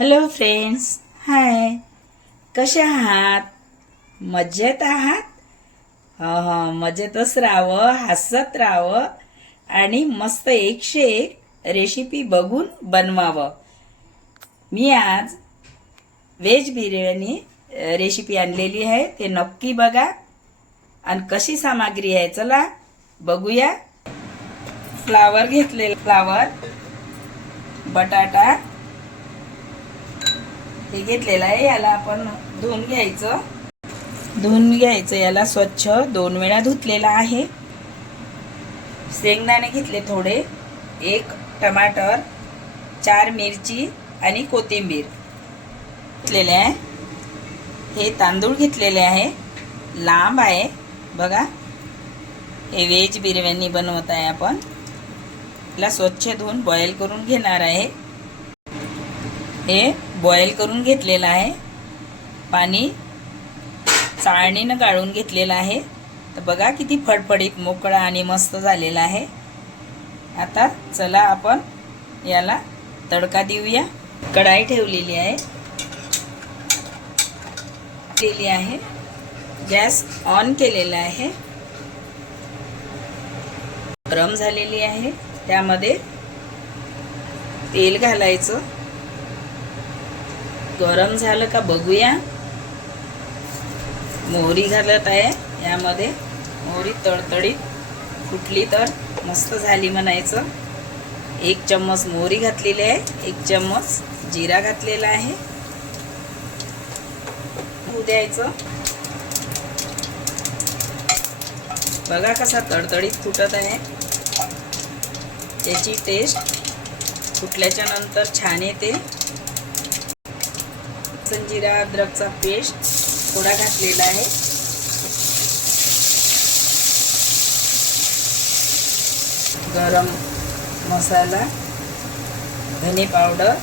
Hello friends hi कसे आहात? मजेत आहात? हो, हो. मजेतच राहावं हसत राहावं आणि मस्त एकशे एक रेसिपी बघून बनवावं. मी आज व्हेज बिर्याणी रेसिपी आणलेली आहे. ते नक्की बघा. आणि कशी सामग्री आहे? चला बघूया. फ्लावर घेतलेला फ्लावर बटाटा हे घेतलेलं आहे याला आपण धुवून घ्यायचं. धुवून घ्यायचं याला स्वच्छ दोन वेळा धुतलेला आहे. शेंगदाणे घेतले थोडे एक टमाटर चार मिरची आणि कोथिंबीर घेतलेले आहे. हे तांदूळ घेतलेले आहे लांब आहे. बघा हे व्हेज बिर्याणी बनवत आहे आपण. याला स्वच्छ धुवून बॉईल करून घेणार आहे. हे बॉईल करून घेतलेलं आहे. पाणी चाळणीनं गाळून घेतलेलं आहे. तर बघा किती फडफडीत मोकळा आणि मस्त झालेला आहे. आता चला आपण याला तडका देऊया. कढाई ठेवलेली आहे. केली आहे. गॅस ऑन केलेला आहे. गरम झालेली आहे. त्यामध्ये तेल घालायचं. गरम झालं का बघूया. मोहरी घालत आहे. यामध्ये मोहरी तडतडीत फुटली तर मस्त झाली म्हणायचं. एक चम्मच मोहरी घातलेली आहे. एक चम्मच जिरा घातलेला आहे. होऊ द्यायचं. बघा कसा तडतडीत फुटत आहे. त्याची टेस्ट फुटल्याच्या नंतर छान येते. जिरा अद्रकचा पेस्ट थोडा घातलेला आहे. गरम मसाला धने पावडर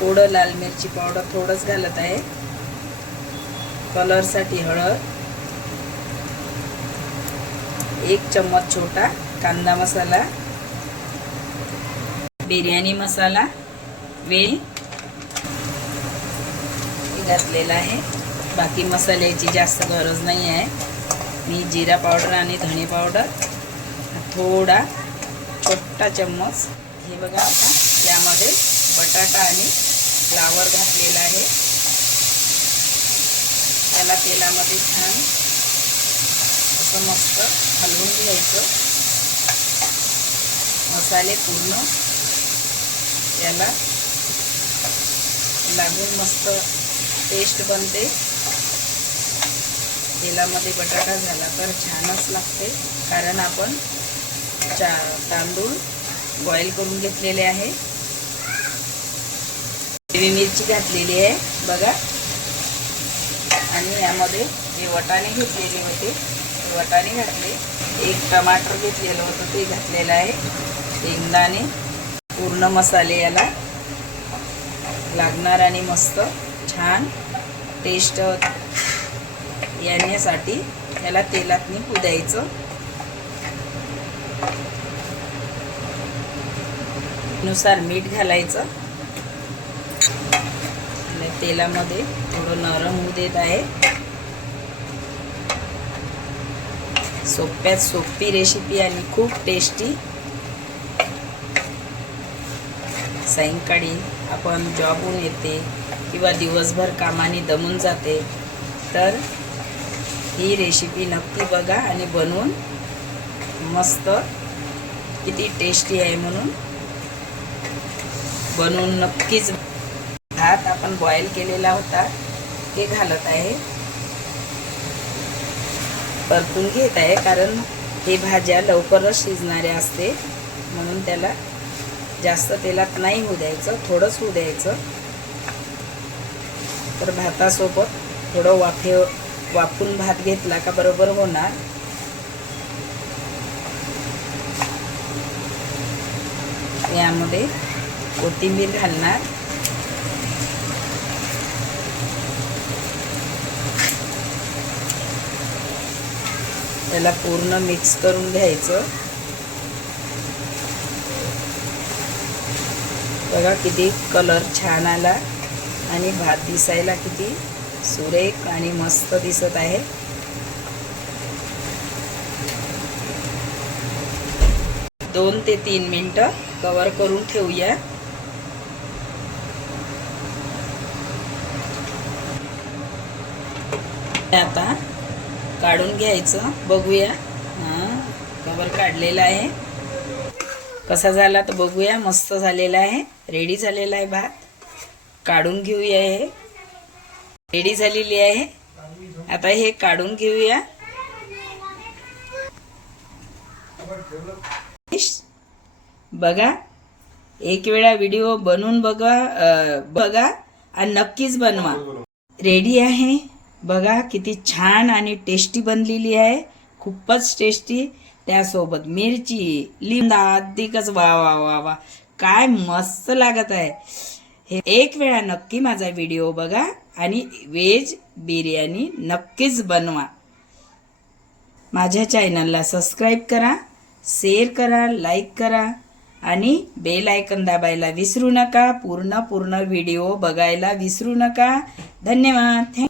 थोडं लाल मिरची पावडर थोडंच घालत आहे. कलरसाठी हळद एक चम्मच छोटा कांदा मसाला बिर्याणी मसाला वेल घातलेला आहे. बाकी मसाल्याची जास्त गरज नाही आहे मी जिरा पावडर आणि धणे पावडर थोडा छोटा चम्मच. हे बघा आता यामध्ये बटाटा आणि फ्लावर घातलेला आहे. त्याला तेलामध्ये छान असं मस्त हलवून घ्यायचं. मसाले पूर्ण याला लागून मस्त टेस्ट बनते. तेलामध्ये बटाटा झाला तर छानच लागते. कारण आपण चा तांदूळ बॉईल करून घेतलेले आहे. हिरवी मिरची घातलेली आहे बघा. आणि यामध्ये जे वटाणे घेतलेले होते. ते वटाणे घातले. एक टमाटर घेतलेलं होतं ते घातलेलं आहे. शेंगदाणे पूर्ण मसाले याला लागणार आणि मस्त. छान टेस्ट येण्यासाठी त्याला तेलात पुदायचं नुसार मीठ घालायचं. आणि तेलामध्ये थोडं नरम होऊ देत आहे. सोप्यात सोपी रेसिपी आणि खूप टेस्टी सायंकाळी आपण जॉबहून येते. किंवा दिवसभर कामाने दमून जाते तर ही रेसिपी नक्की बघा आणि बनवून मस्त किती टेस्टी आहे म्हणून बनवून नक्कीच भात आपण बॉईल केलेला होता ते घालत आहे. परतून घेत आहे कारण हे भाज्या लवकरच शिजणाऱ्या असते म्हणून त्याला जास्त तेलात नाही होऊ द्यायचं थोडंच होऊ द्यायचं. तर भातासोबत थोडं वाफे वाफून भात घेतला का बरोबर होणार. यामध्ये कोथिंबीर घालणार. त्याला पूर्ण मिक्स करून घ्यायचं. बघा किती कलर छान आला. आणि भात दिसायला किती सुरेख आणि मस्त दिसत आहे. दोन ते तीन मिनटं कवर करून ठेवूया. आता काढून घ्यायचं. बघूया. हां कवर काढलेला आहे. कसा झाला तर बघूया. मस्त झालेला आहे. रेडी झालेला आहे भात. काढून घेऊया हे. रेडी झालेली आहे. आता हे काढून घेऊया. बघा एक वेळा व्हिडिओ बनवून बघा बघा आणि नक्कीच बनवा. रेडी आहे? बघा किती छान आणि टेस्टी बनलेली आहे. खूपच टेस्टी त्यासोबत मिरची लिंबा अधिकच वा वा वा वा. काय मस्त लागत आहे. हे एक वेळा नक्की माझा व्हिडिओ बघा आणि व्हेज बिर्याणी नक्कीच बनवा. माझ्या चॅनलला सबस्क्राईब करा शेअर करा लाईक करा आणि बेल आयकन दाबायला विसरू नका. पूर्ण पूर्ण व्हिडिओ बघायला विसरू नका. धन्यवाद. थँक